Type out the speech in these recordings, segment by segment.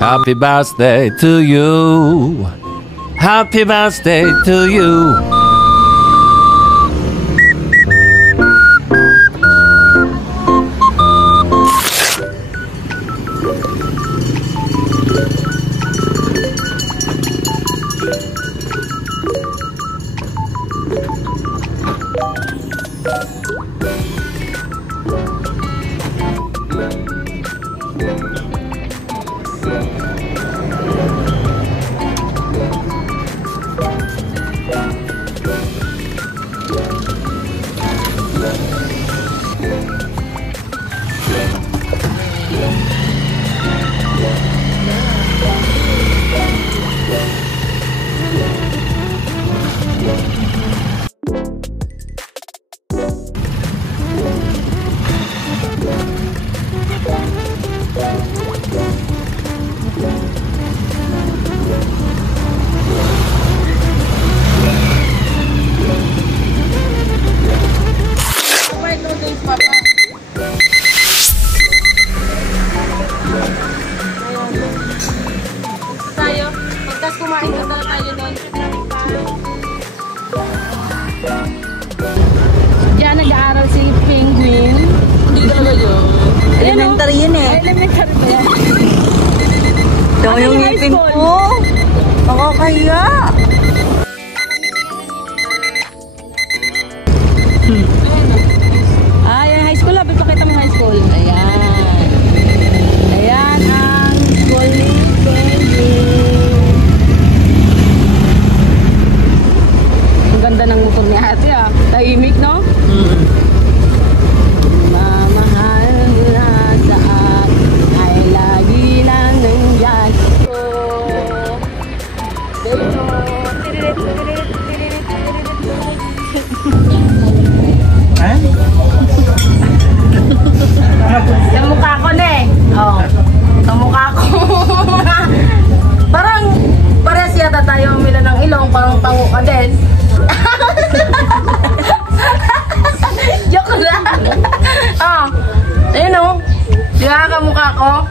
Happy birthday to you. Happy birthday to you. Diyan nag-aaral si Penguin. Hindi talaga yun. Elementary yun eh. Elementary ba yan? Ito yung ngipin ko. Nakakaya. Yung high school. Ipakita mo high school. Ayan. Ayan ang school ni Penguin. Ang ganda ng motor ni ate ah. Tahimik, no? Mamahal na saan ay lagi lang nandyan. Yung mukha ko na eh. Oh, yung mukha ko. Parang parehas yata tayo umila ng ilong. Parang tango ka din. Joke lang. Ayun o. Di nga kamukha ko.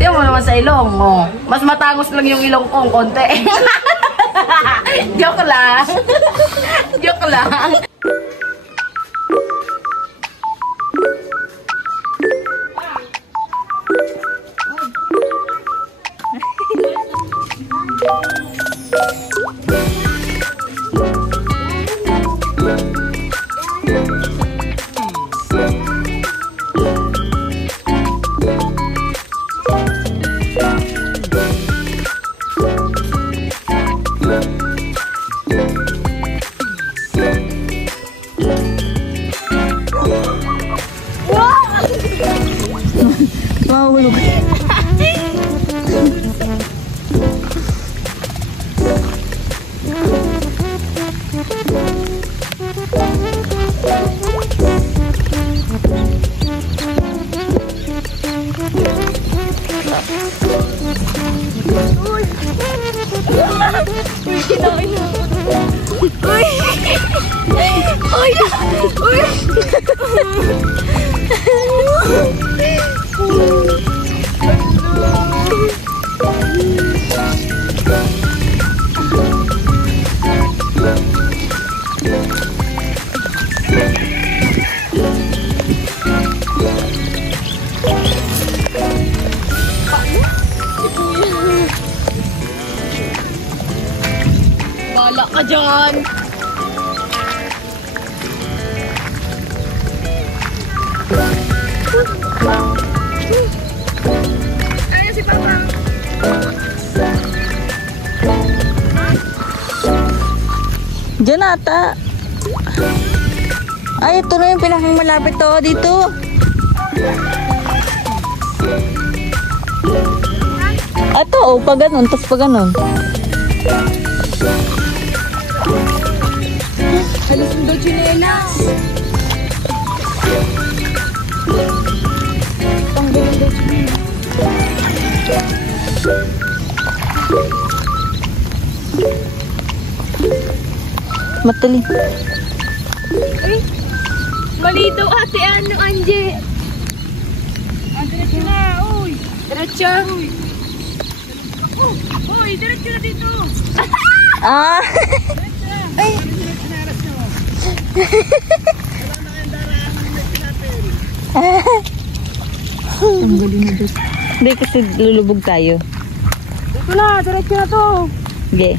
Tingnan mo naman sa ilong. Oh. Mas matagos lang yung ilong ko. Konti. Joke lang. Joke lang. Mahulog. Bala ka dyan. Ayun si Papa. Diyan ata. Ay, ito na yung pinakang malapit to dito. Ito, oh, pa ganun, tas pa ganun. Halos ang daw chinelas. Ang ganun daw chinelas. Matali. Ay, mali daw ate ano, Anje. Diretso na, uy. Diretso. Uy, diretso na dito. Ah! Ay! Hindi kasi lulubog tayo. Dito na, diretso na to. Sige.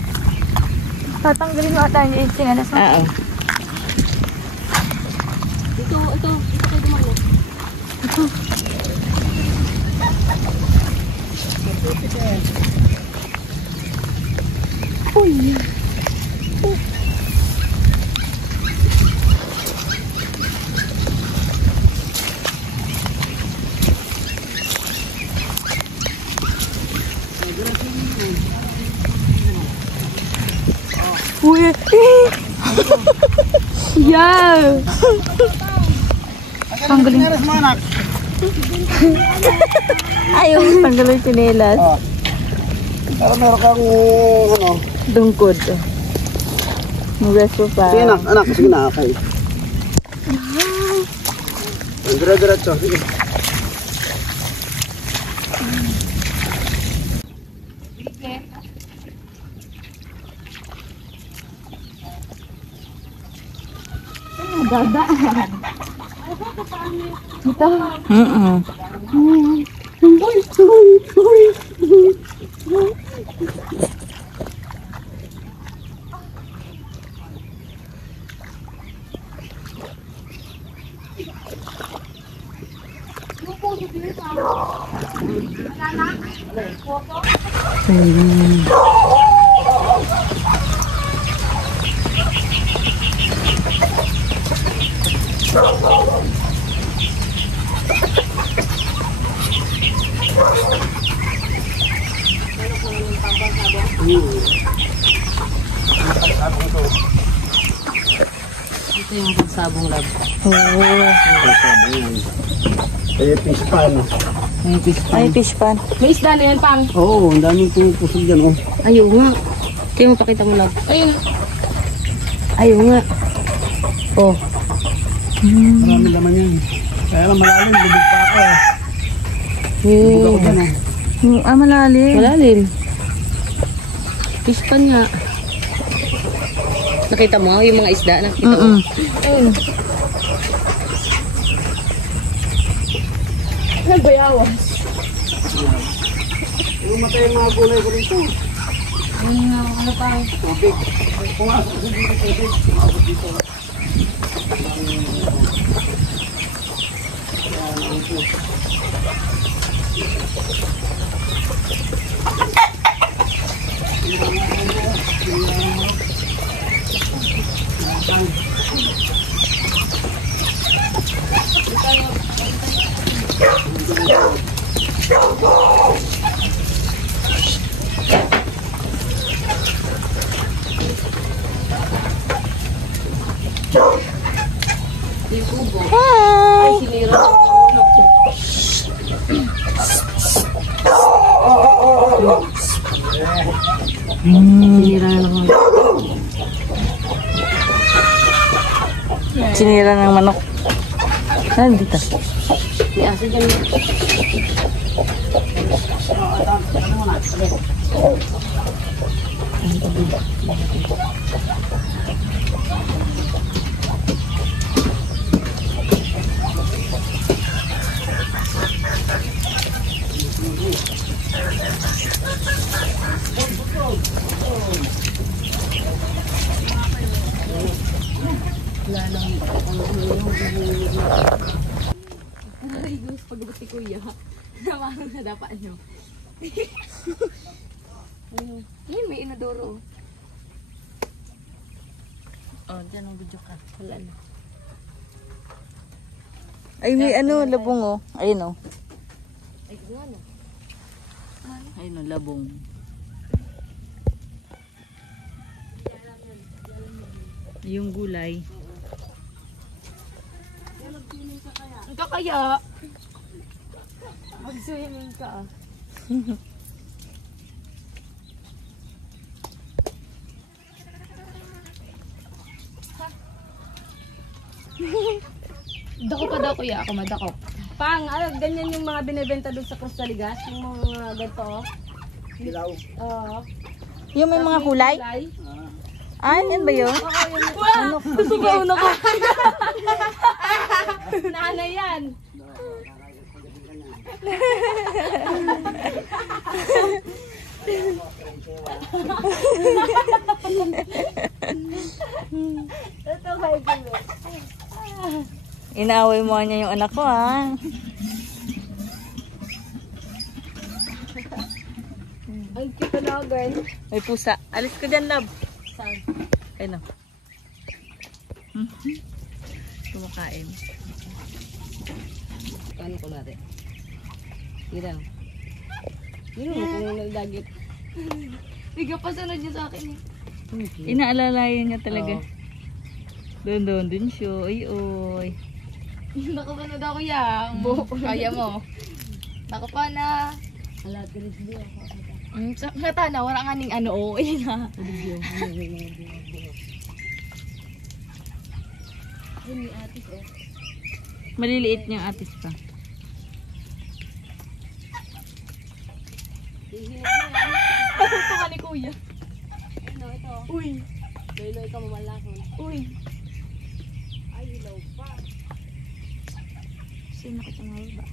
Tatanggalin mo ata yung singalas mo. Oo. Ito kayo dumalo. Uy. Uy. Yeah. Tanggalin. Ayaw, tanggalin yung tsinelas. Pero meron kang ano. Dungkod. Mag-rest pa. Sige anak, sige na, okay. Dire-diretso, sige. Ito yung pagsabong lab. Eh, fish pan. Ay, fish pan. May isda na yan, Pang. Oo, ang daming pupusog dyan, oh. Ayaw nga. Kaya mo pakita mo lab. Ayun. Ayaw nga. Oh. Marami naman yan. Kaya lang malalim, lubog pa ako, eh. Lubog ako dyan, oh. Malalim. Malalim. Fish pan nga. Nakita mo yung mga isda? Nakita mo? Ayun. Nagbayawas. Yung matay yung mga gulay ko rito. Ano pa? Tubig. Pumasok sa dito, tubig. Pumasok dito. Sinira ng manok. Nandito. May aso dyan. Ay, gusto pagbuti si Kuya. Namarang na dapat nyo. Ayun. Ayun, may inodoro. Oh, dyan ang video ka. Wala na. Ay, may ano, labong oh. Ayun oh. Ay, nga na. Ayun oh, labong. Yung gulay. Ang kakaya. Mag-swimming ka. Dako pa daw kuya, ako madako. Pang, ganyan yung mga binibenta doon sa Costa Ligas, yung mga ganito. Dilaw. Oo. Yung may mga kulay? Ay, yan ba yun? Ano? Sigaw na ka. Nanay yan. Ito kay Gulo. Inaaway mo niya yung anak ko, ha? Ang cute na girl. May pusa. Alis ko dyan, love. Saan? Ayun o. Kumakain. Ano ko natin? Gila. Yun mo kung nagdagit. Biga pa sunod niya sa akin eh. Inaalalayan niya talaga. Oo. Doon din siya. Ay, oy. Nakapanood ako ya. Kaya mo. Nakapana. Ala, tiris din ako. Sa katana, wala nga ning ano, oo. Ayun na. Yun ni atis oh. Maliliit niyang atis pa. Hihinag na yan. Ito ka ni kuya. Ano, ito. Uy. Loy-loy ka mamalakon. Uy. Ay, hilaw pa. Sino ka tungal ba?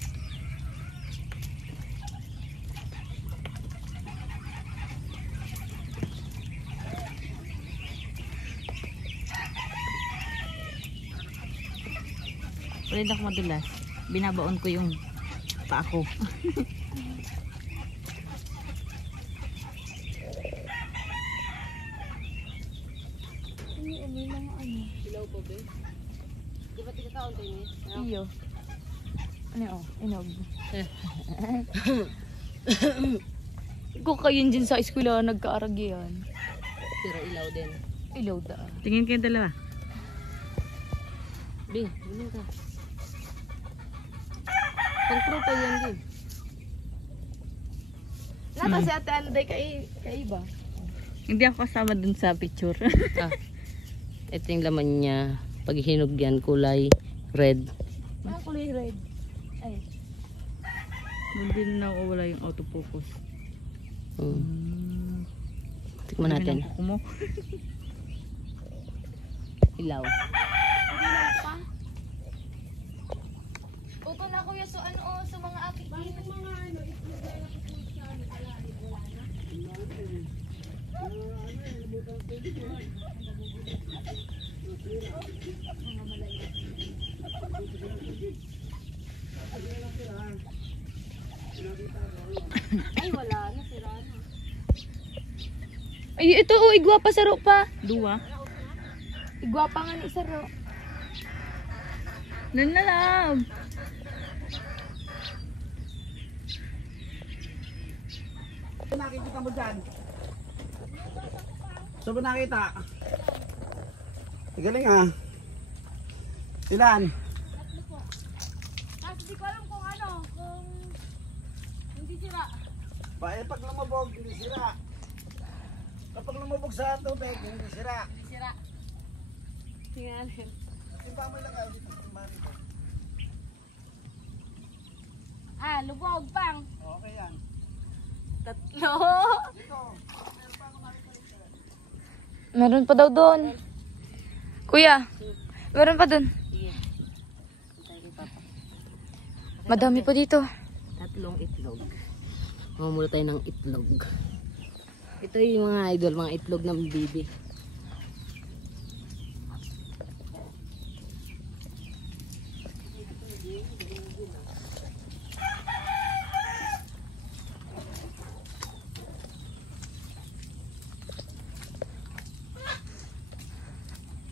Ulit ako madulas. Binabaon ko yung paa ko. Hilaw pa ba? Di ba tigataon tayo ni? Iyo. Ano o? Inog. Kung kayo dyan sa eskwela nagkaarag yan. Pero ilaw din. Ilaw da. Tingin kayo dalawa. Bing, ganyan ka. Pang-pro pa yan din. Nata si Ate Anday kay iba. Hindi ako kasama dun sa picture. Ah, ito yung laman niya. Pag hinog yan, kulay red. Ah, kulay red. Ay. Hindi na wala yung autofocus. Tikman natin. Kuko mo. Ilaw. Uto na kuya so ano sa mga akit Ay, wala na. Sira na. Ay ito oh igwapa sa ro pa. Dua. Igwapa nga ni sa ro. Doon na lang. Nakikita mo dyan. Saan mo nakita? Galing ah. Ilan? Kasi di ko alam kung ano, kung hindi sira. Pag lumabog, hindi sira. Kapag lumabog sa tubig, hindi sira. Sira. Tingnan. Timba mo lang kayo dito. Timba rito. Ah, lubog pang. Okay yan. Tatlo. Dito. Meron pa daw doon. Kuya, meron pa doon. Sige. Tayo kay Papa. Madami pa dito. Tatlong itlog. Mamula tayo ng itlog. Ito yung mga idol, mga itlog ng bibi.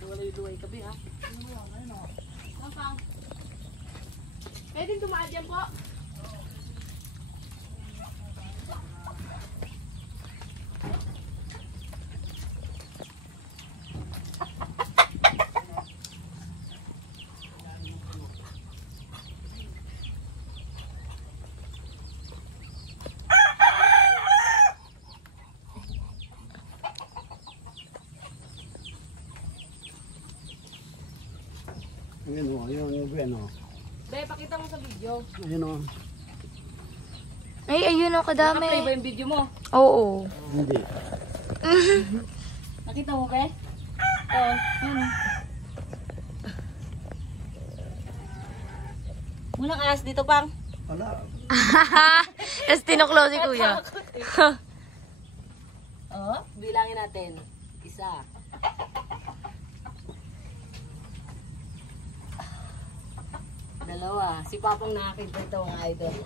Duway-duway kabi ha. Pwedeng tumaan dyan po. Ayun o, ayun yung bueno. Dahil pakita mo sa video. Ayun o. Ay, ayun o, kadami. Naka-play ba yung video mo? Oo. Hindi. Nakita mo ba? Oo. Unang ahas dito, Pang. Wala. Tapos tinuklo si kuya. Oh, bilangin natin. Isa. Dalawa. Si Papang nakakita ito, mga idol.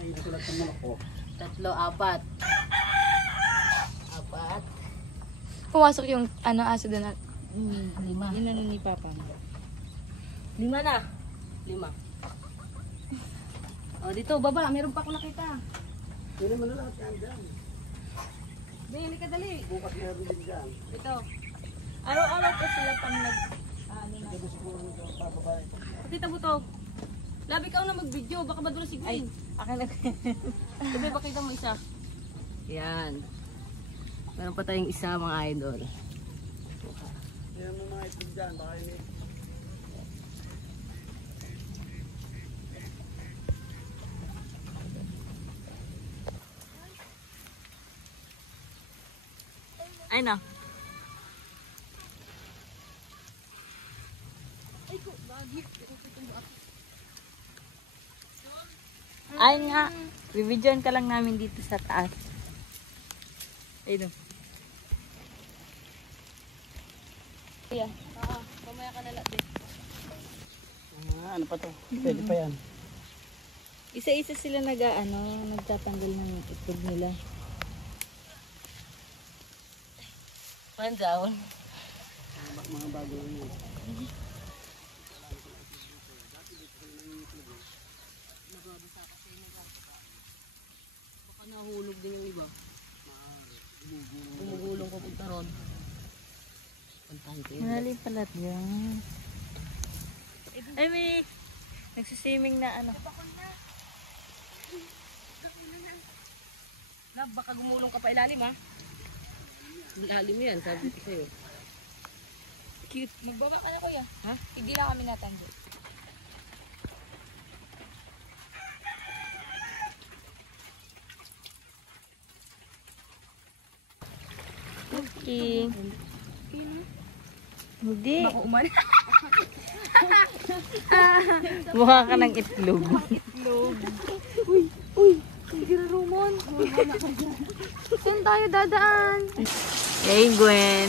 Ay, sulat ng mga ko. Tatlo, apat. Apat. Pumasok yung aso doon. Lima. Yun na ni Papang. Lima na. Lima. Oh, dito, baba. Meron pa ako nakita. Hindi naman na lahat yan dyan. Dali ka, dali. Bukas meron din dyan. Ito. Araw-araw ko sila pang Ito gusto ko nito papabayan. Tita Butog. Labi ka na mag-video. Baka madulas si Gwen. Ay, akin na. Sabi, pakita mo isa. Yan. Meron pa tayong isa, mga idol. Yan mo mga itlog dyan. Baka ini. Ay na. Ay nga. Bibidyoan ka lang namin dito sa taas. Ayun. Mamaya ka na lahat. Ano pa to? Pwede pa yan. Isa-isa sila nagtatanggal ng itlog nila. Manjaw. Mga bago lang yan. Baka nahulog din yung iba. Gumugulong ko punta ron. Puntahan ko yun. Malalim pala yan. Ay, may nagsiswimming na Love, baka gumulong ka pa ilalim ha. Ilalim yan, sabi ko sa'yo. Cute. Magbaba ka na kuya. Ha? Hindi lang kami natanggap. Okay. Hindi. Baka uman. Mukha ka ng itlog. Romon. Saan tayo dadaan? Hey, Gwen.